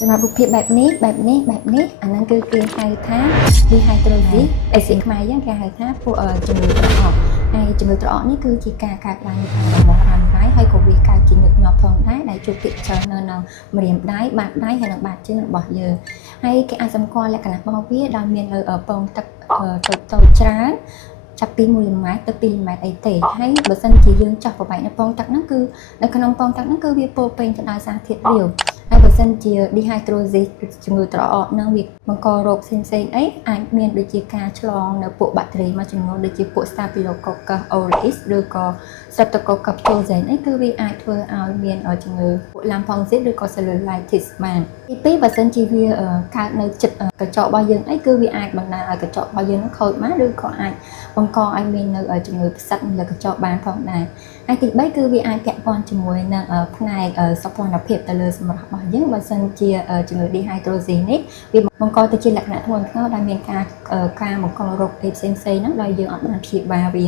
สำหรับรูปភាពแบบนี้อันนั้นคือគេហៅថា dehydrosis អេសិខ្មែរយើងគេហៅថាពួកជំងឺត្រអកហើយជំងឺត្រអកនេះគឺជាការកើតឡើងនៃការរបស់រ៉ាំរ៉ៃហើយក៏វាកើតជាញឹកញាប់ផងដែរដែលជួបភាគច្រើននៅក្នុងម្រាមដៃបាតដៃហើយនិងបាតជើងរបស់យើងហើយគេអាចសម្គាល់លក្ខណៈរបស់វាដោយមាននៅពងទឹកតូចច្រើនចាប់ពី1ម៉ែត្រទៅ2ម៉ែត្រអីទេហើយបើសិនជាយើងចោះប្របែកនៅពងទឹកហ្នឹងគឺនៅក្នុងពងទឹកហ្នឹងគឺវាពោពេញទៅដោយសារធាតុរាវហើយបើសិនជា dehydrosis ជំងឺត្រអកនឹងវាបង្ករោគផ្សេងអីអាចមានដូចជាការឆ្លងនៅពួកបាក់តេរីមួយចំនួនដូចជាពួក Staphylococcus aureus ឬក៏ Streptococcus pyogenes អីគឺវាអាចធ្វើឲ្យមានជំងឺពួក Lampomycin ឬក៏ cellulitis បានទី2បើសិនជាវាកើតនៅចិត្តកញ្ចក់របស់យើងអីគឺវាអាចបណ្ដាលឲ្យកញ្ចក់របស់យើងនឹងខូចបានឬក៏អាចបង្កឲ្យមាននៅជំងឺផ្សិតនៅកញ្ចក់បានផងដែរហើយទី3គឺវាអាចពាក់ព័ន្ធជាមួយនឹងផ្នែកសោភ័ណភាពទៅលើសម្រស់របស់យើងបើសិនជាជំងឺ dehydrosis នេះវាបង្កទៅជាលក្ខណៈធ្ងន់ធ្ងរដែលមានការបង្ករោគផ្សេងហ្នឹងដោយយើងអត់បានព្យាបាលវា